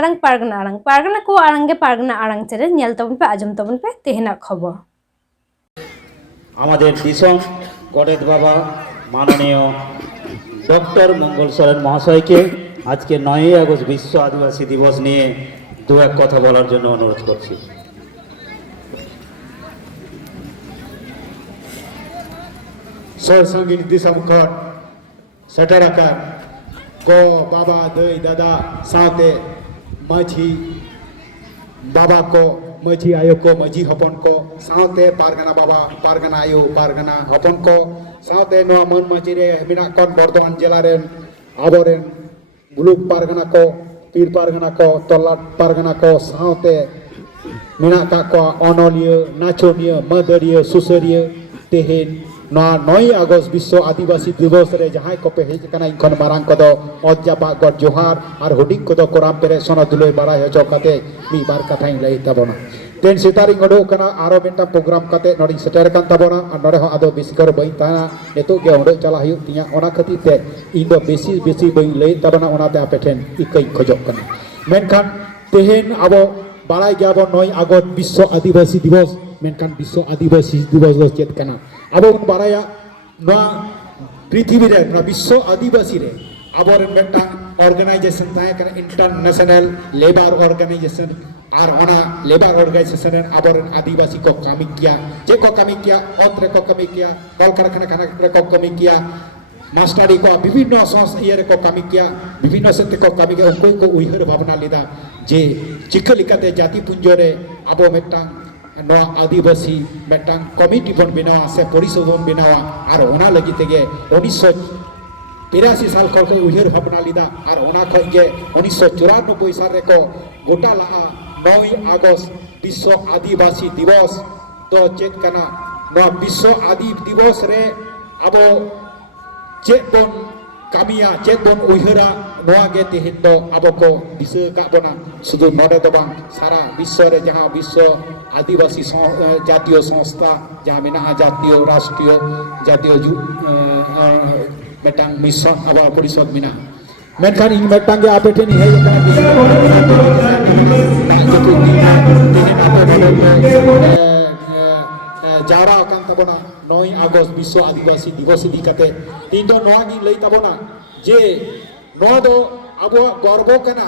आड़ांग पारगना को आड़ांगे पारगना आड़ांग चेरे नेल तबन पे आजम तबन पे तेहना खबर আমাদের দিশম গডেদ বাবা মাননীয় ডক্টর মঙ্গল সরেন মহাশয়কে আজকে 9ই আগস্ট বিশ্ব আদিবাসী দিবস নিয়ে দু এক কথা বলার জন্য অনুরোধ করছি। सरसंगिनी दिसम खर सटराकार को बाबा दई दादा साथे माझी बाबा को माझी आयो को माझी हपन को साथे पारगना बाबा पारगना आयो पारगना हपन को साथे नो मन माझी रे मिना कोन बर्धमान जिला रे आबोरेन मुलुक पारगना को पीर पारगना को तलाट पारगना को साथे मिना का को अनलिय नाचोनिय मदरिय सुसरिय तेहेन 9 আগস্ট বিশ্ব আদিবাসী দিবস রে যাহাই কপে হেজ কানা ইখন মারাং কদ অজ্জাপা গড জোহার আর হুডিং কদ কোরাম পেরে সোনা দুলই বাড়াই হচো কাতে মি বার কথাই লাই তাবনা তেন সিতারি গডো কানা আরো মেন্টা প্রোগ্রাম কাতে নডি সেটার কান তাবনা আর নরে হ আদো বেশি করে বই তানা এতো গে ওড়ে চালা হয়ু তিয়া ওনা খাতি তে ইndo বেশি বই লাই তাবনা ওনাতে আপেঠেন ইকই খজক কানা মেনখান তেহেন আবো বাড়াই গিয়াবো 9 আগস্ট বিশ্ব আদিবাসী দিবস मेनखान विश्व आदिवासी दिवस चेत कना अब बाराया नोआ पृथ्वी रे विश्व आदिवासी रे आबर मेटा ऑर्गेनाइजेशन ताहे कना इंटरनेशनल लेबर ऑर्गेनाइजेशन आर ओना लेबर ऑर्गेनाइजेशन आबर आदिवासी को कामी किया जे को कामी किया ओत्रे को कामी किया कल कारखाना खाना को कामी किया मास्टरी को विभिन्न संस्था को कामी किया विभिन्न सत्य को कामी किया उनको को उइहर भावना लेदा जे चिकलिकाते जाति पुंजरे आबो मेटा नोआ आदिवासी मेटांग कमिटी बन बनावा से परिषद बन बनावा और ओना लगी तेगे 1983 साल खल को उहिर भावना लिदा और ओना खगे 1994 साल रे को गोटा लाहा 9 আগস্ট विश्व आदिवासी दिवस तो चेत कना नोआ विश्व आदि दिवस रे अबो चेत बन कामिया चेत बन उहिरा नोआ गे तेहिन दो अबो को दिसे का बना शुद्ध नोडे तो बांग सारा विश्व रे जहां विश्व आदिवासी जातीय संस्था जहां मेना जातीय राष्ट्रीय जातीय मेटांग मिशन आबा परिषद मिना मेनखान इन मेटांग आपे ठेनी है जारा कान तबना 9 আগস্ট विश्व आदिवासी दिवस दी कते तीन दो नोआ गी लई तबना जे नोआ दो अबो गर्व कना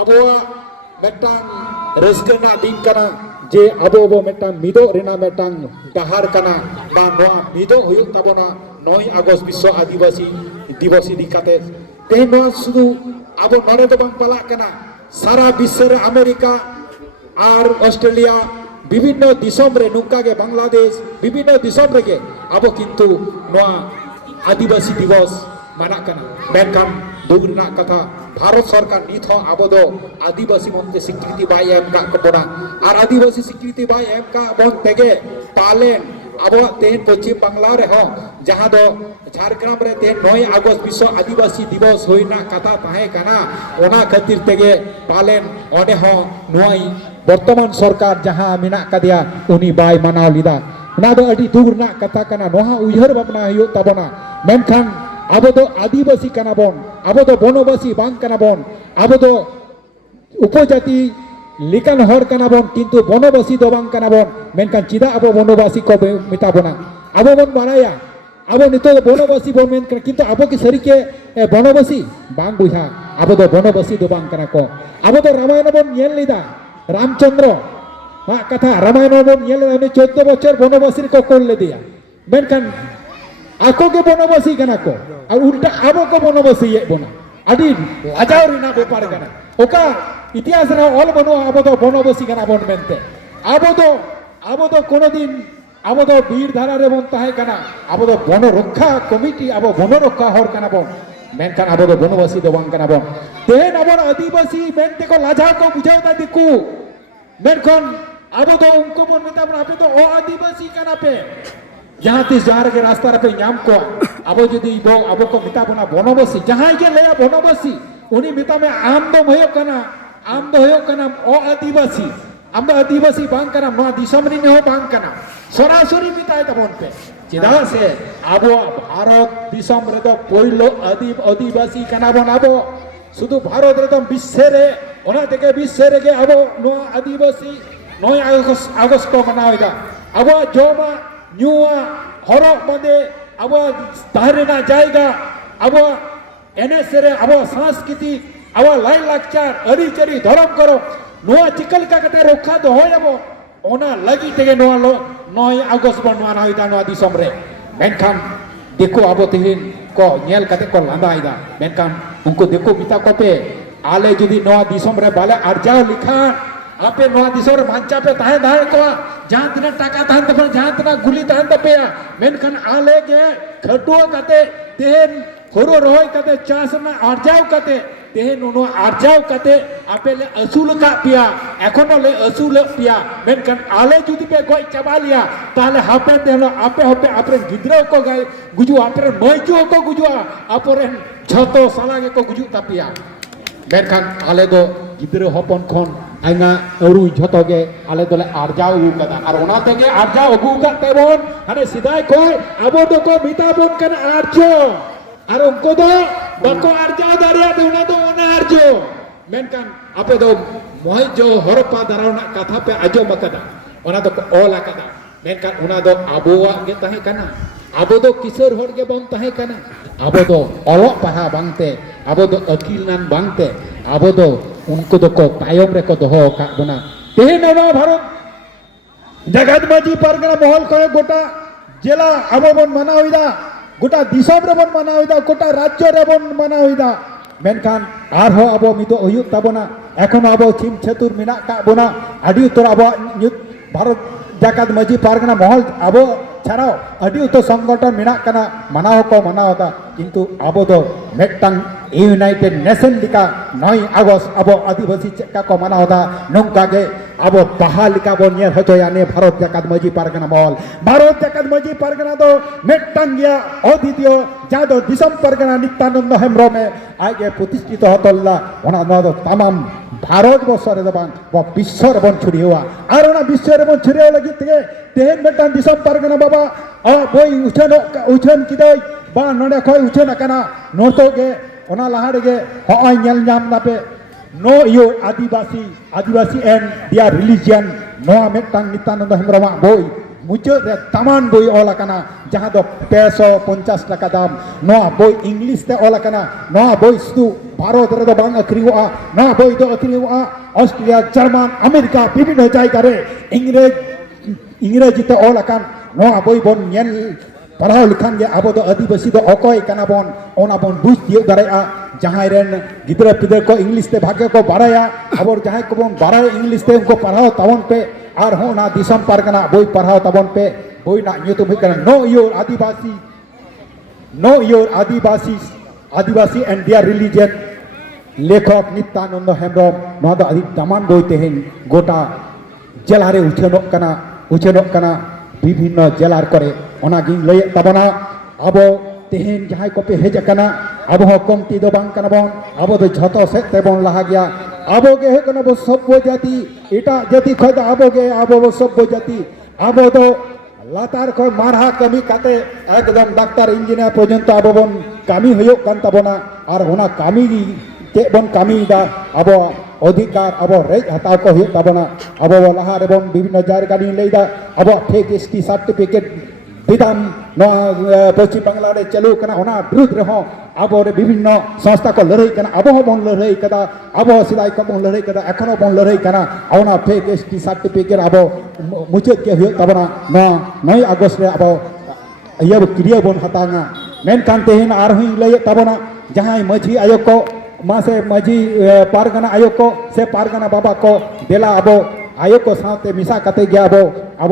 अबो मेटांग रस्कना दिन कना जे अबो मेटांग मिदो रेना मेटांग डहार कना बा नोआ मिदो हुयुक तबना 9 আগস্ট विश्व आदिवासी दिवस दी कते ते नोआ सुदु अबो नरे तो बांग पला कना सारा विश्व रे अमेरिका और ऑस्ट्रेलिया विभिन्न दिसम रे नुका के बांग्लादेश विभिन्न दिसम रे के अबो किंतु नोआ आदिवासी दिवस माना कना मेनखान दुगना कथा भारत सरकार निथ आबो दो आदिवासी मते स्वीकृति बाय एम का कपड़ा और आदिवासी स्वीकृति बाय एम का बन तेगे पालेन अब तेन पश्चिम बांग्ला रे हो जहां दो झारग्राम रे तेन 9 আগস্ট विश्व आदिवासी दिवस होइना कथा ताहे कना ओना खातिर तेगे पालेन ओने हो नोई वर्तमान सरकार जहां मिना कदिया उनी बाय मनाव लिदा ना दो अडी दुगना कथा कना नोहा उइहर भावना हयो तबना मेनखान अब तो आदिवासी कना बोन अब तो बनवासी बांग कना बोन अब तो उपजाति लिकन हर कना बोन किंतु बनवासी दो बांग कना बोन मेनखान चिदा अब बनवासी को मिता बना अब बोन बाराया अब नितो बनवासी बोन मेन किंतु अब की सरीके बनवासी बांग बुहा अब तो बनवासी दो बांग कना को अब तो रामायण बोन येल लिदा रामचंद्र हाँ कथा रामायण बोन येल 14 बछर बनवासी को कोल ले दिया मेनखान आको के बनवासी कना को और उल्टा आबो को बनवासी ये बना अडी लाजाव रिना बेपार कना ओका इतिहास रा ऑल बनो आबो तो बनवासी कना बन मेनते आबो तो कोनो दिन आबो तो वीर धारा रे बन ताहे कना आबो तो बन रक्षा कमिटी आबो बन रक्षा हर कना बन मेनखान आबो तो बनवासी दो बांग कना बन तेन आबो आदिवासी मेनते को लाजाव को बुझावता दिकु मेनखान आबो तो उनको बन मेता आपे तो ओ आदिवासी कना पे जहाँ तीस जहाँ के रास्ता पे नाम को अब जुदी दो अब को मिता बना बनवासी जहाँ के ले बनवासी उनी मिता में आम दो भयो कना ओ आदिवासी आम दो आदिवासी बांग कना नोआ दिसम री हो बांग कना सरासरी मिता है तबन पे चिदा से अब भारत दिसम रे दो पहिलो आदिवासी कना बन अब शुद्ध भारत रे विश्व रे ओना तेगे विश्व रे अब आदिवासी 9 আগস্ট को मनावेदा अब जोमा न्यूआ हरक बंदे अब ताहरेना जाएगा अब एनएसरे अब सांस्कृतिक अब लाई लाचार अरीचरी धर्म करो नोआ चिकल का कते रखा दो होय अब ओना लगी तेगे नोआ 9 আগস্ট बन मनावेदा नोआ दिसम रे मेनखान देखो अब तिहिन को नेल कते को लांदाइदा मेनखान उनको देखो बिता को पे आले जुदी नोआ दिसम रे बाले अर्जाव लिखान आपे नोआ दिसम रे बांचा पे ताहे दाहे को जहां तना टाका ताहन तब जहां तना गुली ताहन तपेया मेनखान आले के खटुआ कते तेहन होरो रोय कते चासना अर्जाव कते तेहन नो अर्जाव कते आपे ले असूल का पिया एखोनो ले असूल पिया मेनखान आले जुदी पे गय चाबा लिया ताले हापे तेनो आपे होपे आपरे गिद्रो को गय गुजु आपरे मयजो को गुजुआ आपरे झतो सालागे को गुजु तापिया मेनखान आले दो गिद्रो हपन खोन आइना अरु झतो गे आले दोले अर्जाव उ कदा आर ओना तेगे अर्जाव अगु काते बोन हाने सिदाय को आबो दो को मिता बोन कन अर्जो आर उनको दो बको अर्जाव दारिया दो ओना दो ओना अर्जो मेनखान आपे दो मोय जो हरप्पा दारावना कथा पे आजो मकदा ओना दो को ओला कदा मेनखान ओना दो आबोवा गे ताहे कना आबो दो किशोर हर गे बन ताहे कना आबो दो ओलो पहा बांगते आबो दो अकिल नान बांगते आबो दो उनको दो को तायम रे को दोहो का बना तेहन नो भारत जगत माजी परगना महल को गोटा जिला आबो बन मनाविदा गोटा दिसम रे बन मनाविदा गोटा राज्य रे बन मनाविदा मेनखान आर हो आबो मिदो हुयु ताबना एखन आबो चिम छतुर मिना का बना आदि उतर आबो भारत जगत माजी परगना महल आबो छाड़ाओ अभी तो संगठन मिना कना मनाओ को मनाओता किंतु आबो दो मेटटांग यूनाइटेड नेशन लिका 9 আগস্ট आबो आदिवासी चेका को मनाओता नोंका गे आबो बाहा लिका बो नेर होचोया ने भारत जगत माजी परगना महल भारत जगत माजी परगना दो मेटटांग गया अद्वितीय जादो दिसम परगना नित्यानंद हेम्ब्रम में आगे प्रतिष्ठित हतल्ला ओना नो तमाम भारत बर्ष रे बांग बो विश्व रे बन छुड़ी हुआ आर ओना विश्व रे बन छुड़ी लगी तेगे तेहन मेटटांग दिसम परगना बाबा बोई उछन किदय बा नोडे खय उछन अकना नोतो गे ओना लहाड़ गे होय नेल नाम नापे नो यो आदिवासी एंड दियर रिलीजियन नोआ मेटटांग नित्यानंद हेम्ब्रम बोई मुझे रे तमान बोई ओला कना जहां दो 550 टाका दाम नोआ बोई इंग्लिश ते ओला कना नोआ बोई सुदु भारत रे दो बांग अक्रिवा नोआ बोई दो अक्रिवा ऑस्ट्रेलिया जर्मन अमेरिका विभिन्न जायगा रे इंग्रेजी ते ओला कान नोआ बोई बन नेल पढ़ाओ लिखान गे आबो दो आदिवासी दो अकोय कना बन ओना बन बुझ दियो दारेआ जहां रेन गिद्रा पिदर को इंग्लिश ते भागे को बाराया आबो जहां को बन बाराय इंग्लिश ते उनको पढ़ाओ तवन पे आर हो ना दिसम परगना बोई पढ़ाओ तवन पे बोई ना न्यूतुम कना know your Adivasi and their religion लेखक नित्यानंद हेम्ब्रम नो दो आदि दमान बोई तेहेन गोटा जेलारे उछेनोक कना विभिन्न जेलार करे ओना गिन लय तबना आबो तेहेन जहां को पे हेज कना आबो हो कमती दो बांग कना बन आबो दो झतो से ते बन लहा गया आबो गे हे कना बो सभ्य जाति एटा जाति खद आबो गे आबो बो सभ्य जाति आबो दो लातार को मारहा कमी काते एकदम डॉक्टर इंजीनियर पर्यंत आबो बन कामी होयो कान तबना आर होना कामी चे बन कामी दा आबो अधिकार अब रेज हताव को हुई तबना अब लहा रे बन विभिन्न जायगा नि लेदा अब फेक एसटी सर्टिफिकेट विधान नो पश्चिम बांग्ला रे चालू कना होना विरुद्ध रे हो अब रे विभिन्न संस्था को लड़ाई कना अब हो बन लड़ाई कदा अब सिदाय को बन लड़ाई कदा एखनो बन लड़ाई कना ओना फेक एसटी सर्टिफिकेट अब मुचत के हुई तबना नो 9 আগস্ট रे अब ये क्रिया बन हतांगा मेन कान तेहन आर हुई लय तबना जहां माझी आयोग को मासे माझी पारगना आयोग को से पारगना बाबा को देला अब आयोग को साथे मिसा कते गया अब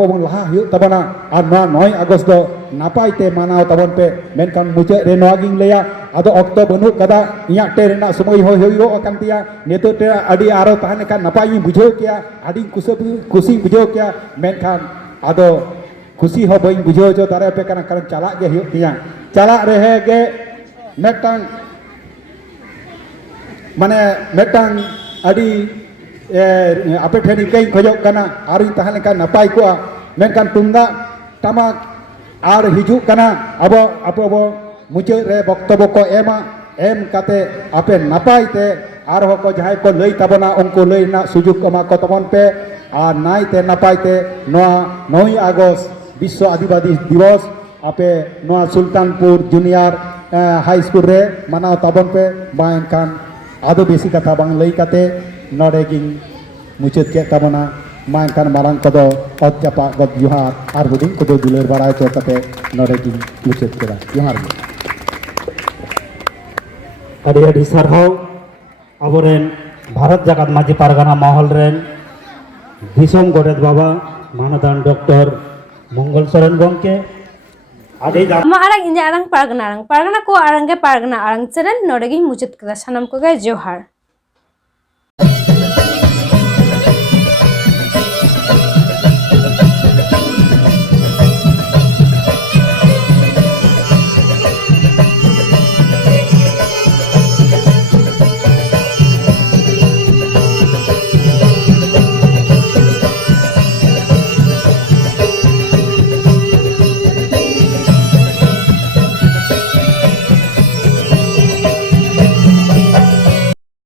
बन लहा हुई तबना और 9 আগস্ট दो नापाय ते मानाव तबन पे मेनकान मुझे रे नोगिंग लेया आदो अक्तो बनु कदा इया टे रेना समय हो होयो अकन तिया नेतो टे अडी आरो ताने का नापाय बुझो किया अडी खुशी बुझो किया मेनकान आदो खुशी हो बई बुझो जो दारे पे कना कारण चला गे हुई तिया चला रहे गे मेटांग माने मेटांग अडी आपे ठेनी कई खोजो कना आर तहले का नपाय को मेनकान तुंदा टमाक आर हिजू कना अब मुझे रे वक्तव्य को एमा एम काते आपे नपाय ते आरो को जहाय को लई ताबना उनको लई ना सुजुग एमा को तबन पे और नाय ते नपाय ते नोआ 9 আগস্ট विश्व आदिवासी दिवस आपे नोआ सुल्तानपुर जूनियर हाई स्कूल रे मनाव ताबन पे बायन खान आदो बेसी कथा बांग लई काते नडे गिंग मुचत के ताबना मायन खान मारांग कदो अत्यापा गद जुहार आर बुदिन कदो दुलेर बाराय तो काते नडे गिंग मुचत केदा जुहार ᱟᱹᱰᱤ ᱟᱹᱰᱤ ᱥᱟᱨᱦᱟᱣ ᱟᱵᱚᱨᱮᱱ ᱵᱷᱟᱨᱚᱛ ᱡᱟᱠᱟᱛ ᱢᱟᱹᱡᱷᱤ ᱯᱟᱨᱜᱟᱱᱟ ᱢᱚᱦᱚᱞ ᱨᱮᱱ ᱫᱤᱥᱚᱢ ᱜᱚᱰᱮᱛ ᱵᱟᱵᱟ ᱢᱟᱱᱚᱛᱟᱱ ᱰᱚᱠᱴᱚᱨ ᱢᱚᱝᱜᱚᱞ ᱥᱚᱨᱮᱱ ᱜᱚᱢᱠᱮ ᱟᱹᱰᱤ ᱟᱢᱟ ᱟᱲᱟᱝ ᱤᱧᱟᱹᱜ ᱟᱲᱟᱝ ᱯᱟᱨᱜᱟᱱᱟ ᱠᱚ ᱟᱲᱟᱝ ᱜᱮ ᱯᱟᱨᱜᱟᱱᱟ ᱟᱲᱟᱝ ᱪᱮᱨᱮᱱ ᱱᱚᱰᱮ ᱜᱤᱧ ᱢᱩᱪᱟᱹᱫ ᱠᱮᱫᱟ ᱥᱟᱱᱟᱢ ᱠᱚᱜᱮ ᱡᱚᱦᱟᱨ